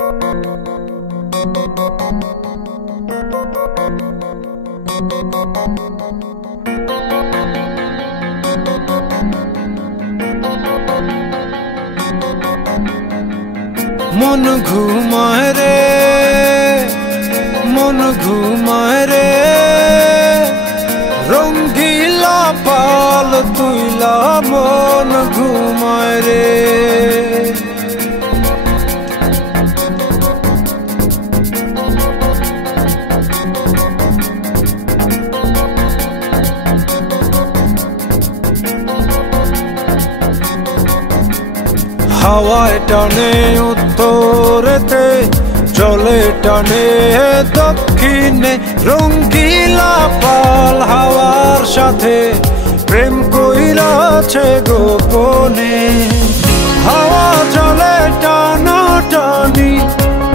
मन घुमाए रे मन घुमाए रे रंगीला पाल तुइला मन घुमाए रे হাওয়ায় টানে উত্তরেতে জলে টানে দক্ষিণে রঙ্গিলা পাল হাওয়ার সাথে প্রেম কইরাছে গোপনে হাওয়া চলে টানা টানি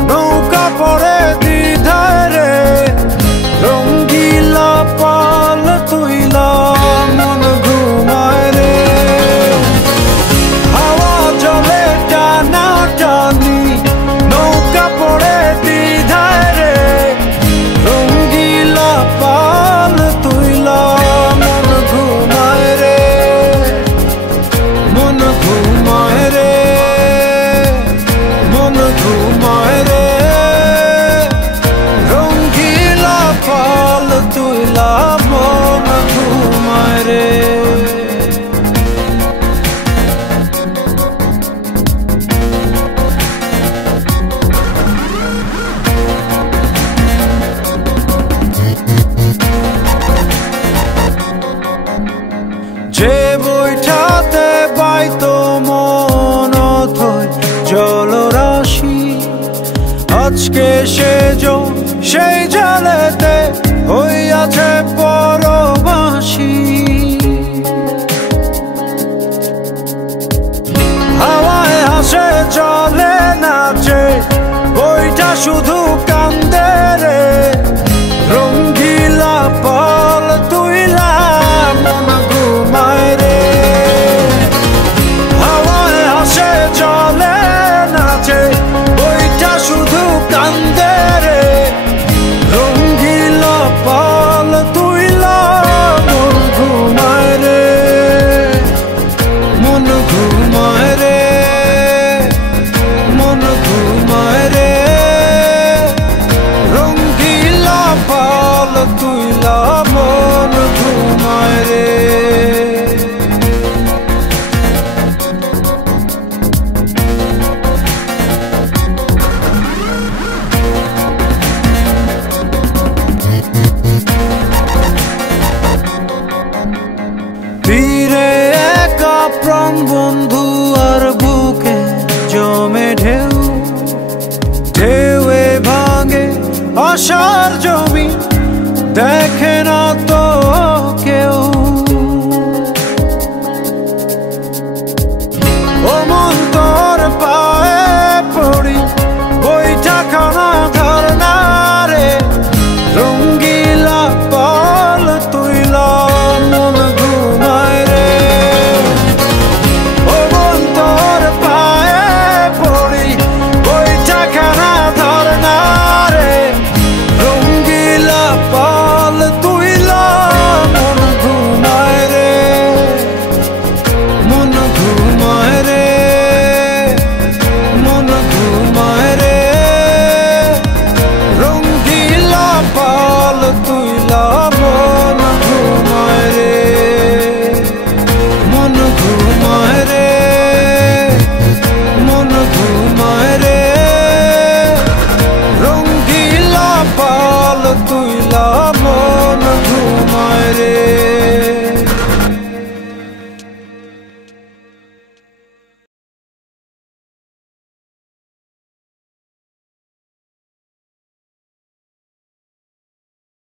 নৌকা পড়ে দ্বিধায় রে রঙ্গিলা পাল তুইলা মন ঘুমায় রে নৌকা পড়ে দ্বিধায় রে রঙ্গিলা পাল তুইলা মন ঘুমায় রে মন ঘুমায় রে মন ঘুমায় রে রঙ্গিলা পাল তুইলা মন ঘুমায় রে যে বইটাতে বাইতো মন অথই জলরাশি আজকে সেই জলেতে হইয়াছে পরবাসী হাওয়ায় হাসে চলে নাচে বইটা শুধু কান্দে রে রঙ্গিলা পাল তুইলা মন ঘুমায় রে হাওয়ায় হাসে চলে নাচে বইটা শুধু কান্দে রে রঙ্গিলা পাল তুইলা মন ঘুমায় রে মন ঘুমায় রে মন ঘুমায় রে রঙ্গিলা পাল তুইলা মন ঘুমায় রে তীরে একা প্রাণ বন্ধু আর বুকে জমে ঢেউ ঢেউয়ে ভাঙে আশার জমি দেখে না তো